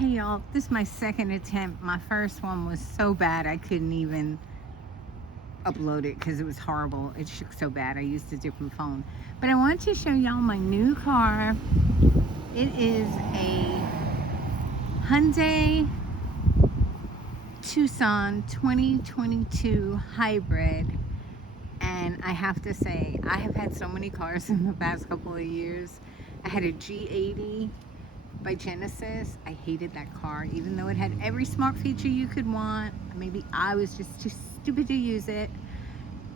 Okay, y'all, this is my second attempt. My first one was so bad I couldn't even upload it because it was horrible. It shook so bad. I used a different phone. But I want to show y'all my new car. It is a Hyundai Tucson 2022 hybrid. And I have to say, I have had so many cars in the past couple of years. I had a G80 by Genesis. I hated that car, even though it had every smart feature you could want. Maybe I was just too stupid to use it.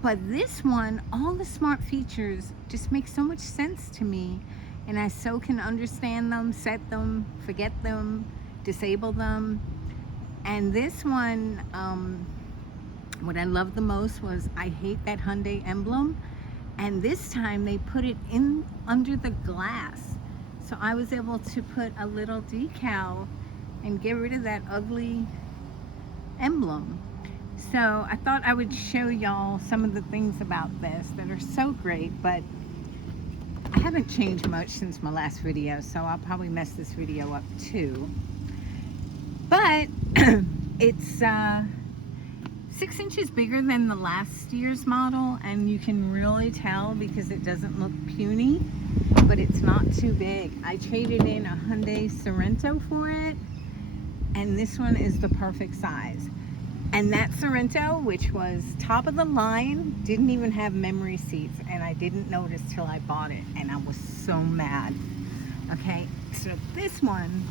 But this one, all the smart features just make so much sense to me, and I so can understand them, set them, forget them, disable them. And this one, what I loved the most was I hate that Hyundai Emblem, and this time they put it in under the glass. So I was able to put a little decal and get rid of that ugly emblem. So I thought I would show y'all some of the things about this that are so great, but I haven't changed much since my last video, so I'll probably mess this video up too. But it's 6 inches bigger than the last year's model, and you can really tell because it doesn't look puny, but it's not too big. I traded in a Hyundai Sorento for it, and this one is the perfect size. And that Sorento, which was top of the line, didn't even have memory seats, and I didn't notice till I bought it, and I was so mad. Okay, so this one,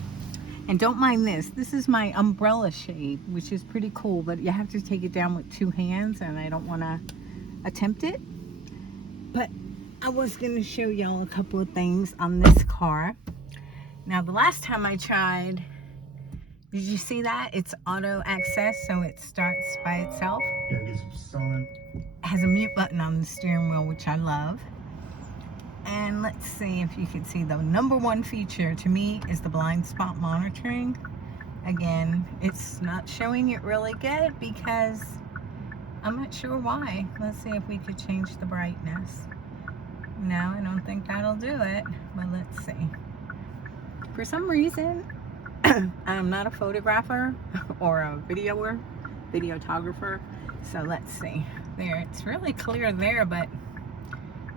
and don't mind this is my umbrella shade, which is pretty cool, but you have to take it down with 2 hands, and I don't want to attempt it. But I was going to show y'all a couple of things on this car. Now, the last time I tried, did you see that? It's auto access, so it starts by itself. Yeah, get some sun. It has a mute button on the steering wheel, which I love. And let's see if you can see the #1 feature to me is the blind spot monitoring. Again, it's not showing it really good because I'm not sure why. Let's see if we could change the brightness. No, I don't think that'll do it, but let's see. For some reason, I'm not a photographer or a videographer, so let's see. There, it's really clear there, but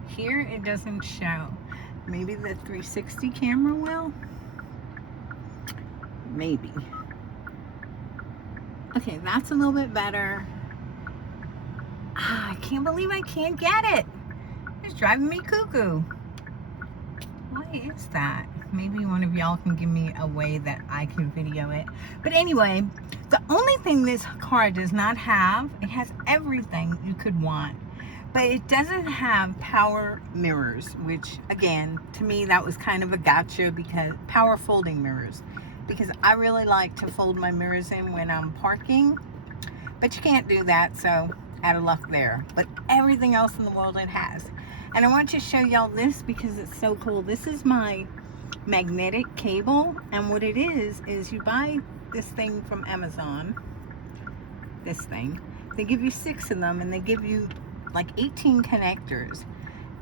here it doesn't show. Maybe the 360 camera will? Maybe. Okay, that's a little bit better. I can't believe I can't get it. It's driving me cuckoo. Why is that? Maybe one of y'all can give me a way that I can video it. But anyway, the only thing this car does not have, it has everything you could want, but it doesn't have power mirrors, which again, to me, that was kind of a gotcha, because power folding mirrors, because I really like to fold my mirrors in when I'm parking, but you can't do that, so out of luck there. But everything else in the world it has. And I want to show y'all this because it's so cool. This is my magnetic cable, and what it is you buy this thing from Amazon, this thing. They give you 6 of them, and they give you like 18 connectors.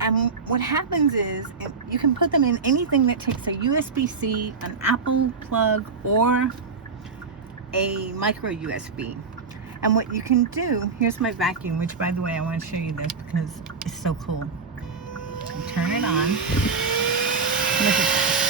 And what happens is you can put them in anything that takes a USB-C, an Apple plug, or a micro USB. And what you can do, here's my vacuum, which by the way, I want to show you this because it's so cool. You turn it on. Look at this.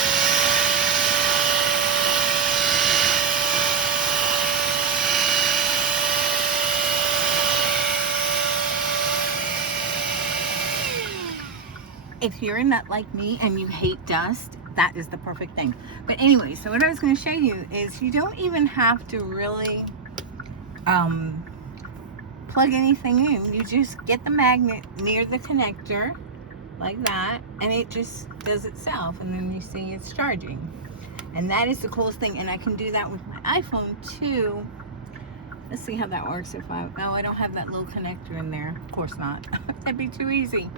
If you're a nut like me and you hate dust, that is the perfect thing. But anyway, so what I was going to show you is you don't even have to really plug anything in. You just get the magnet near the connector like that, and it just does itself, and then you see it's charging. And that is the coolest thing, and I can do that with my iPhone too. Let's see how that works. If I don't have that little connector in there. Of course not. That'd be too easy.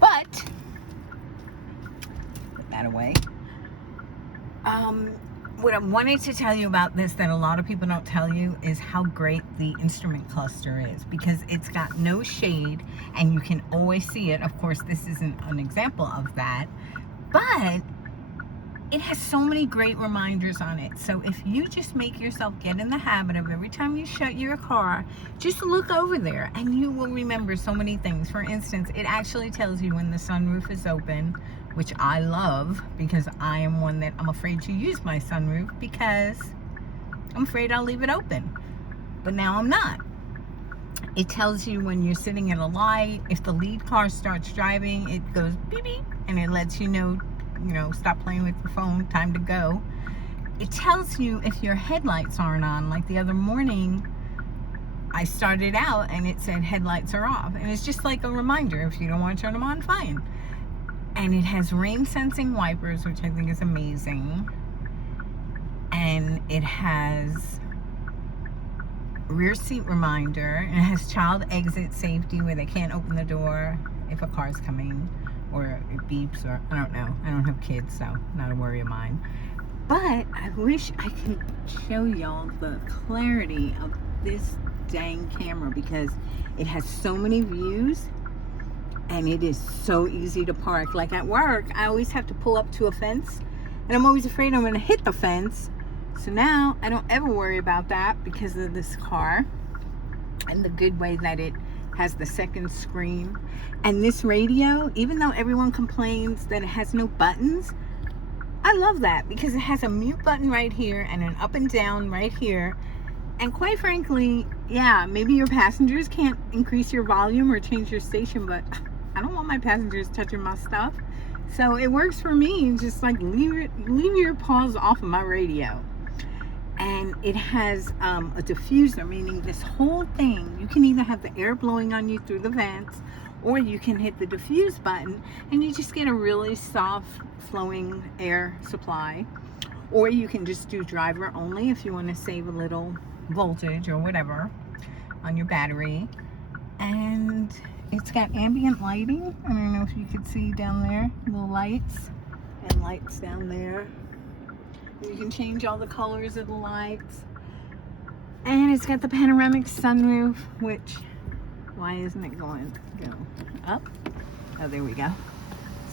But put that away. What I wanted to tell you about this that a lot of people don't tell you is how great the instrument cluster is, because it's got no shade and you can always see it. Of course, this isn't an example of that, but it has so many great reminders on it. So if you just make yourself get in the habit of every time you shut your car, just look over there and you will remember so many things. For instance, it actually tells you when the sunroof is open, which I love because I am one that I'm afraid to use my sunroof because I'm afraid I'll leave it open. But now I'm not. It tells you when you're sitting at a light. If the lead car starts driving, it goes beep beep and it lets you know, stop playing with your phone, time to go. It tells you if your headlights aren't on. Like the other morning, I started out and it said headlights are off. And it's just like a reminder, if you don't want to turn them on, fine. And it has rain sensing wipers, which I think is amazing. And it has rear seat reminder, and it has child exit safety where they can't open the door if a car's coming or it beeps, or I don't know. I don't have kids, so not a worry of mine. But I wish I could show y'all the clarity of this dang camera because it has so many views. And it is so easy to park. Like at work, I always have to pull up to a fence. And I'm always afraid I'm going to hit the fence. So now I don't ever worry about that because of this car. And the good way that it has the second screen. And this radio, even though everyone complains that it has no buttons, I love that because it has a mute button right here and an up and down right here. And quite frankly, yeah, maybe your passengers can't increase your volume or change your station, but I don't want my passengers touching my stuff. So it works for me. Just like leave your paws off of my radio. And it has a diffuser, meaning this whole thing, you can either have the air blowing on you through the vents, or you can hit the diffuse button and you just get a really soft flowing air supply. Or you can just do driver only if you want to save a little voltage or whatever on your battery. And it's got ambient lighting. I don't know if you could see down there, little lights and lights down there. You can change all the colors of the lights. And it's got the panoramic sunroof, which, why isn't it go up? Oh, there we go.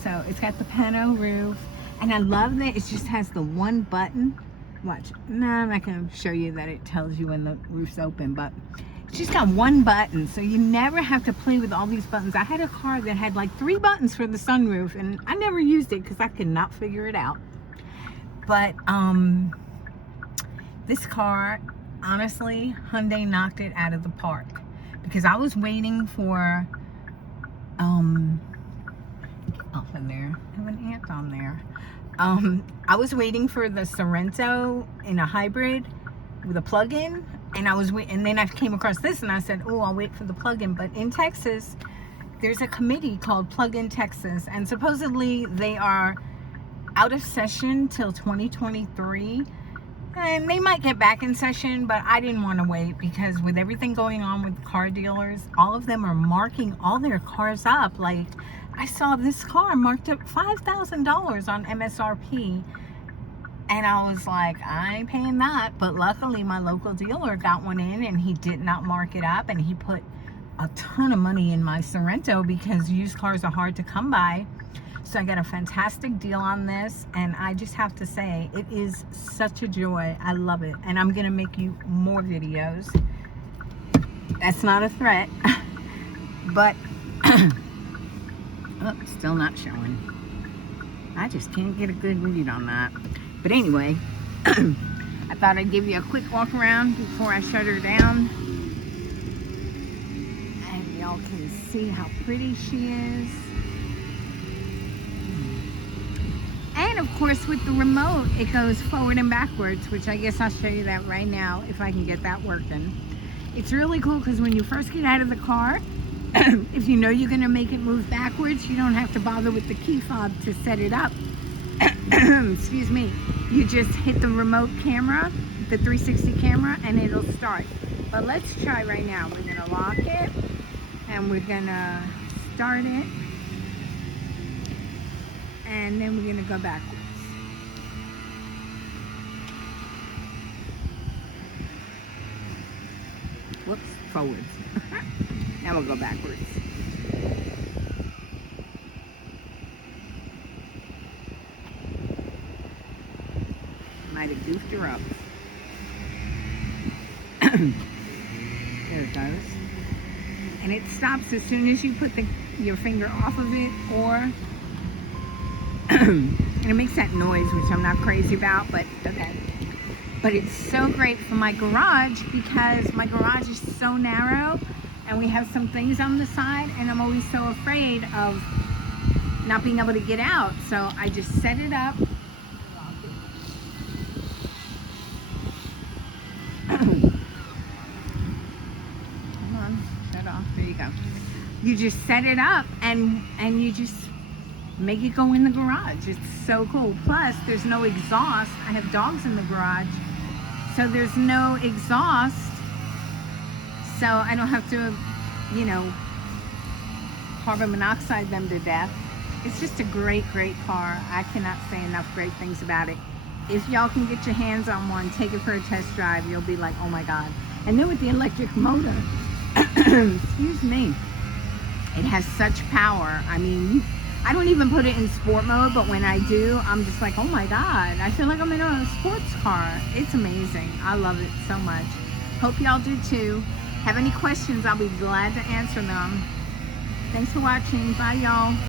So it's got the pano roof. And I love that it just has the one button. Watch. No, I'm not going to show you that it tells you when the roof's open, but it's just got one button, so you never have to play with all these buttons. I had a car that had like 3 buttons for the sunroof, and I never used it because I could not figure it out. But this car, honestly, Hyundai knocked it out of the park because I was waiting for off in there. I have an ant on there. I was waiting for the Sorento in a hybrid with a plug-in, and and then I came across this and I said, oh, I'll wait for the plug-in. But in Texas, there's a committee called Plug-in Texas, and supposedly they are out of session till 2023, and they might get back in session, but I didn't want to wait because with everything going on with car dealers, all of them are marking all their cars up. Like, I saw this car marked up $5,000 on MSRP, and I was like, I ain't paying that. But luckily my local dealer got one in and he did not mark it up, and he put a ton of money in my Sorento because used cars are hard to come by. So I got a fantastic deal on this, and I just have to say it is such a joy. I love it, and I'm gonna make you more videos. That's not a threat. But oh, still not showing. I just can't get a good read on that. But anyway, I thought I'd give you a quick walk around before I shut her down, and y'all can see how pretty she is. And of course with the remote it goes forward and backwards, which I guess I'll show you that right now if I can get that working. It's really cool because when you first get out of the car, if you know you're going to make it move backwards, you don't have to bother with the key fob to set it up. Excuse me. You just hit the remote camera, the 360 camera, and it'll start. But let's try right now. We're going to lock it and we're going to start it. And then we're going to go backwards. Whoops, forwards. Now we'll go backwards. might have goofed her up. There it goes. And it stops as soon as you put your finger off of it, or and it makes that noise, which I'm not crazy about, but okay. But it's so great for my garage because my garage is so narrow and we have some things on the side, and I'm always so afraid of not being able to get out. So I just set it up. Come on, shut off. There you go. You just set it up and you just make it go in the garage. It's so cool. Plus, there's no exhaust. I have dogs in the garage, so there's no exhaust. So I don't have to, you know, carbon monoxide them to death. It's just a great, great car. I cannot say enough great things about it. If y'all can get your hands on one, take it for a test drive. You'll be like, oh my God. And then with the electric motor, excuse me, it has such power. I mean, I don't even put it in sport mode, but when I do, I'm just like, oh my God, I feel like I'm in a sports car. It's amazing. I love it so much. Hope y'all do too. Have any questions, I'll be glad to answer them. Thanks for watching. Bye, y'all.